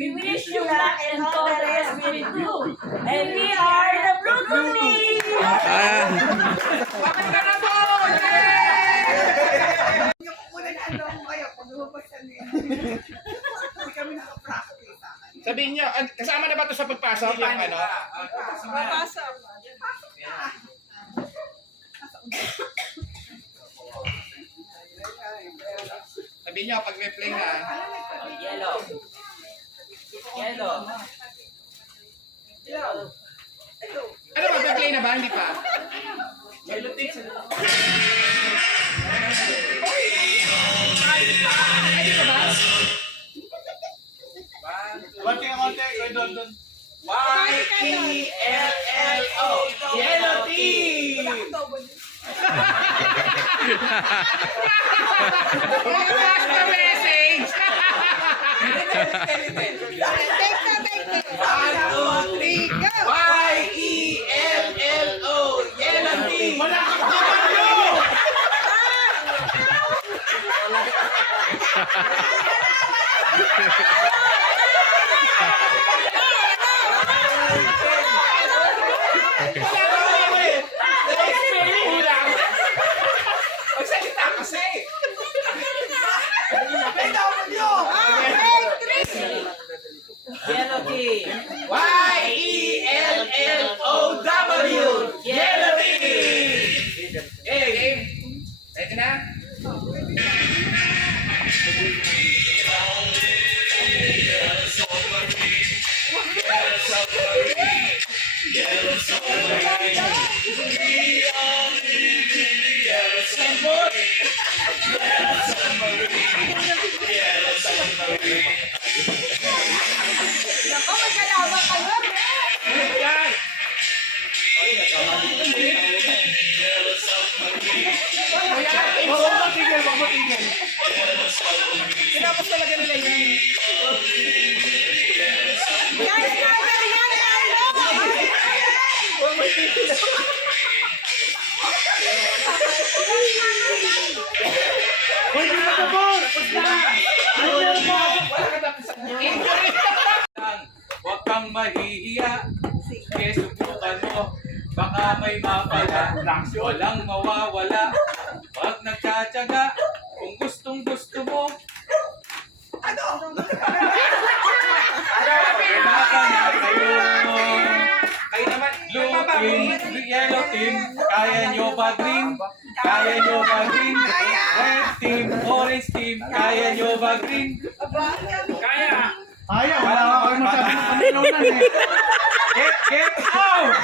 We wish you luck and all the rest will do. And we are the Blue Company! Bakit ka na po? Yung kukunan na ano ko kayo pag lumabagsan niya. Hindi kami nakapractice. Sabihin niyo, kasama na ba ito sa pagpasok yung ano? Papasok. Sabihin niyo, pag may play na. Yellow. Yellow. Ano ba, may play na ba? Hindi pa? Yellow tips. Ay, di ba ba? Y-E-L-L-O. Yellow team! Last na message! 1, 2, 3, go! Y-E-L-L-O. Yellow team! Magsalita kasi! Yellow team! Y-E-L-L-O-W. Yellow team! Game! Ready na? Ako, magkalawa kayo. Yan! Magpatigil, magpatigil. Tinapos talaga nila yun. Guys, cover yan, ano? Huwag kang mahihiya, sige subukan mo, baka may mapala, walang mawawala, pag nagtsatsaga, kung gustong gusto mo, baka na kayo. Kayo naman, Blue team, yellow team, kaya nyo ba green? Kaya nyo ba green? Red team, orange team, kaya nyo ba green? Kaya! Ayaw, wala ka masabi ng panginonan eh. Get out!